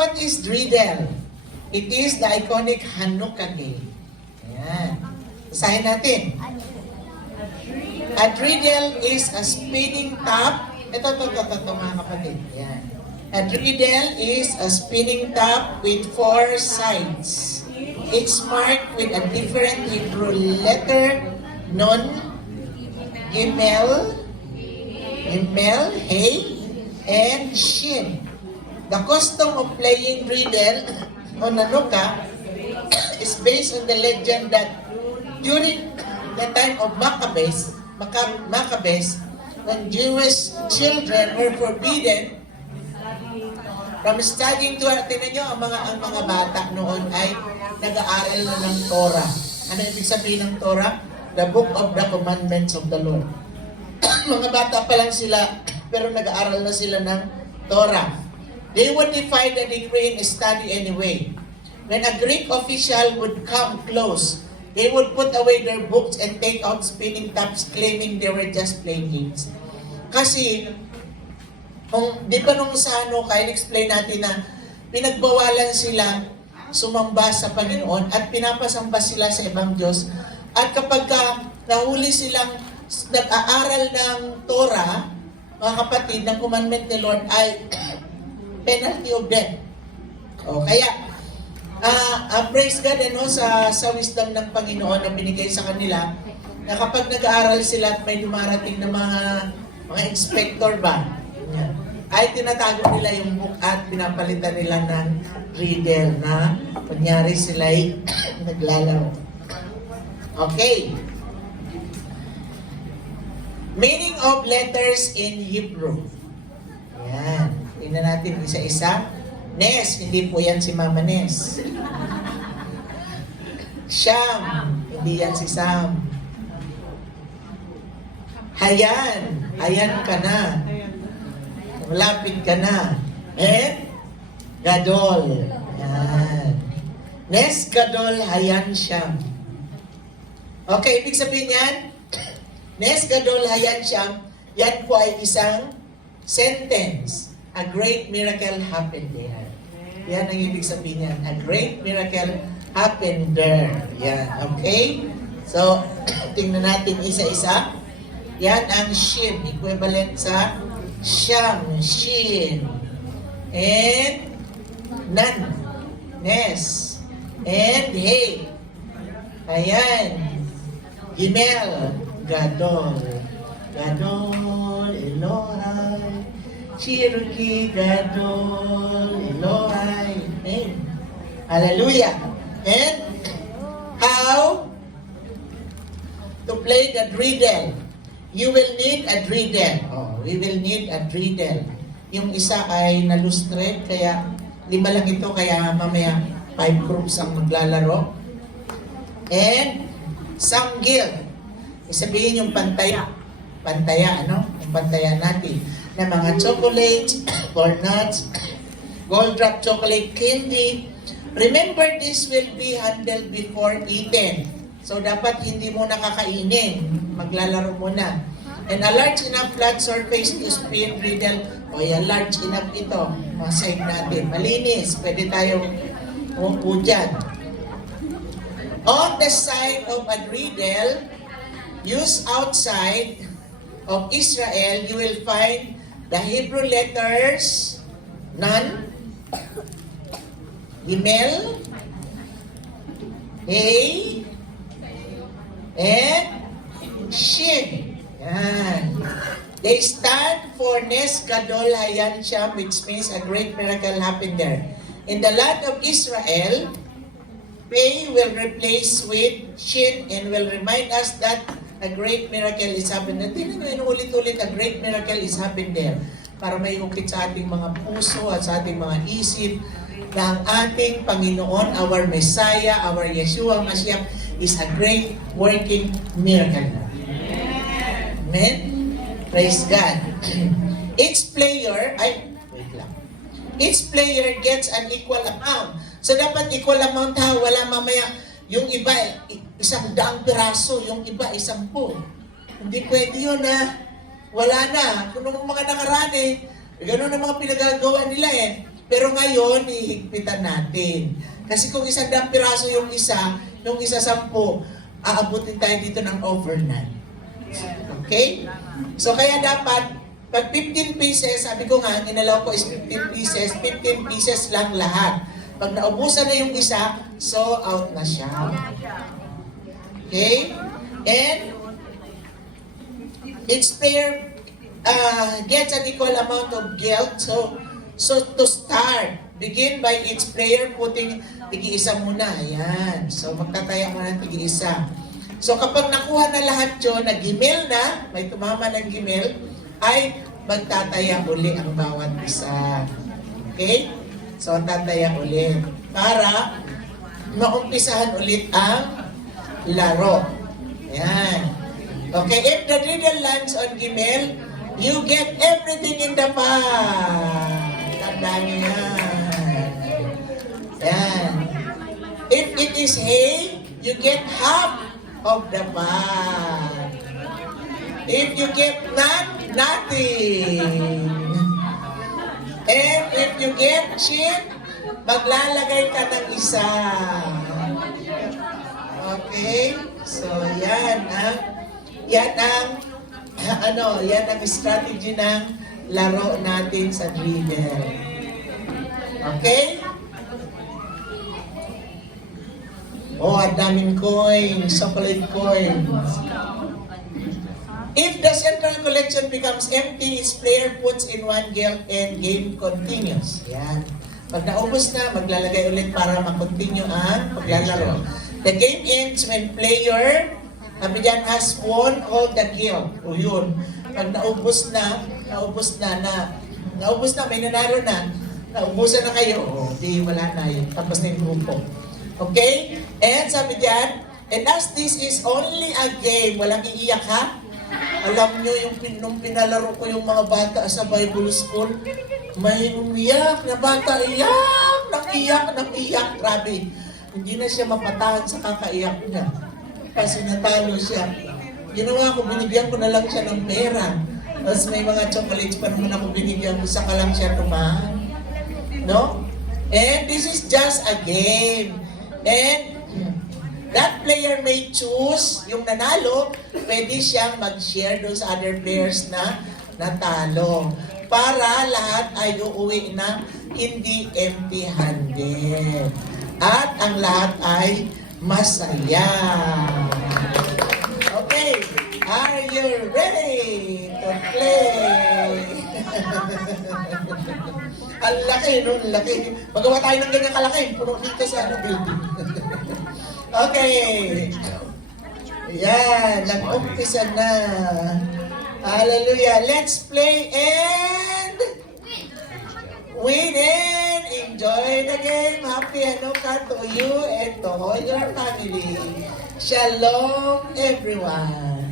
what is dreidel? It is the iconic Hanukkah game. Ayan. Basahin natin. A dreidel is a spinning top. Ito, mga kapatid. Ayan. A dreidel is a spinning top with 4 sides. It's marked with a different Hebrew letter, Nun, Gimel, Hey, and Shin. The custom of playing dreidel on Hanukkah is based on the legend that during the time of Maccabees, when Jewish children were forbidden from studying Torah. Tingnan nyo, ang mga bata noon ay nag-aaral na ng Torah. Ano ibig sabihin ng Torah? The book of the commandments of the Lord. Mga bata pa lang sila, pero nag-aaral na sila ng Torah. They would defy the decree and study anyway. When a Greek official would come close, they would put away their books and take out spinning tops, claiming they were just playing games. Kasi, di ba nung sa kaya explain natin na pinagbawalan sila sumamba sa Panginoon at pinapasamba sila sa ibang Diyos. At kapag nahuli silang nag-aaral ng Torah, mga kapatid, ng commandment ni Lord ay penalty of death. O, kaya, praise God sa wisdom ng Panginoon na binigay sa kanila, na kapag nag-aaral sila at may dumarating na mga inspector ba, ay tinatago nila yung book at pinapalitan nila ng dreidel na kunyari sila ay naglalaro. Okay. Meaning of letters in Hebrew. Yan. Tingnan natin isa-isa. Nes, hindi po yan si Mama Nes. Sham, hindi yan si Sam. Hayan, hayan ka na. Malapit ka na. Gadol. Yan. Nes, Gadol, Hayan, Sham. Okay, ibig sabihin yan, Nes, Gadol, Hayan, Sham, yan po ay isang sentence. A great miracle happened there. Yan ang ibig sabihin yan. A great miracle happened there. Yan, okay? So, tingnan natin isa-isa. Yan ang Shin, equivalent sa Sham, Shin, and Nan, Nes, and Hey. Ayan. Gimel, Gadol, Gadol, Elorai, Cherokee, Gadol, Elorai. Amen. Hallelujah. And how to play the dreidel? You will need a dreidel. We will need a dreidel. Yung isa ay nalustre, kaya 5 lang ito, kaya mamaya 5 groups ang maglalaro. And sanggil. Sabihin yung pantaya. Pantaya, ano? Yung pantaya natin. Na mga chocolate, corn nuts, gold drop chocolate candy. Remember, this will be handled before eaten. So, dapat hindi mo nakakainin. Maglalaro muna. And a large enough flat surface to spin dreidel. O yan, large enough ito. Masave natin. Malinis. Pwede tayong umupo dyan. On the side of a dreidel, used outside of Israel, you will find the Hebrew letters Nun, Gimel, Hey, and Shin. Yan. They stand for Nes, Gadol, Hayan, Sham, which means a great miracle happened there. In the land of Israel, Pei will replace with Shin and will remind us that a great miracle is happening. Tingnan mo ulit-ulit, a great miracle is happening there. Para may ukit sa ating mga puso at sa ating mga isip na ang ating Panginoon, our Messiah, our Yeshua Mashiach, is a great working miracle. Amen? Praise God. Each player gets an equal amount. So dapat equal amount ha, wala mamaya yung iba 100 piraso, yung iba 10. Hindi pwede yun ha. Wala na. Kung mga nakaraan gano'n ang mga pinagagawa nila Pero ngayon, hihigpitan natin. Kasi kung 100 piraso yung isa 10, aabutin tayo dito ng overnight. Okay? So kaya dapat, pag 15 pieces, sabi ko nga, inalaw ko is 15 pieces lang lahat. Pag naubusan na yung isa, so out na siya. Okay? And each player gets an equal amount of guilt. So to start, begin by each player putting tigi-isa muna. Ayan. So magtataya muna ng tigi-isa. So kapag nakuha na lahat yun, nag-gimel na, may tumama ng gimel, ay magtataya uli ang bawat isa. Okay? So tataya ulit. Para maumpisahan ulit ang laro. Ayan. Okay, if the riddle lands on gimel, you get everything in the pan. Tandaan nyo yan. Ayan. If it is hay, you get half of the pan. If you get none, nothing. And if you get shit, maglalagay ka ng isa. Okay? So, yan ang strategy ng laro natin sa riddle. Okay? Oh, ang daming coins, chocolate coins. If the central collection becomes empty, each player puts in one guild and game continues. Yan. Pag naubos na, maglalagay ulit para makontinue ang paglalaro. The game ends when player has won all the guild. O yun. Pag naubos na, may nanalo na, naubusan na kayo, di wala na yun. Tapos na yung grupo. Okay? And sabi diyan, and as this is only a game, walang iiyak ha? Alam nyo, nung pinalaro ko yung mga bata sa Bible School, may umiyak na bata, iyak, grabe. Hindi na siya mapatahan sa kakaiyak niya. Kasi natalo siya. Ginawa ko, binigyan ko na lang siya ng pera. Tapos may mga chocolates pa naman ako binigyan ko, saka lang siya tumahan. No? And this is just a game. And that player may choose, yung nanalo, pwede siyang mag-share doon sa other players na natalo. Para lahat ay uuwi na hindi empty-handed. At ang lahat ay masaya. Okay, are you ready to play? Ang laki, no? Ang laki. Magawa tayo ng ganyan kalaki. Puno dito sa building. Okay. Yan, nag-umpisa na. Hallelujah. Let's play and win and enjoy the game. Happy Hanukkah to you and to all your family. Shalom, everyone.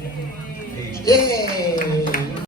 Yay!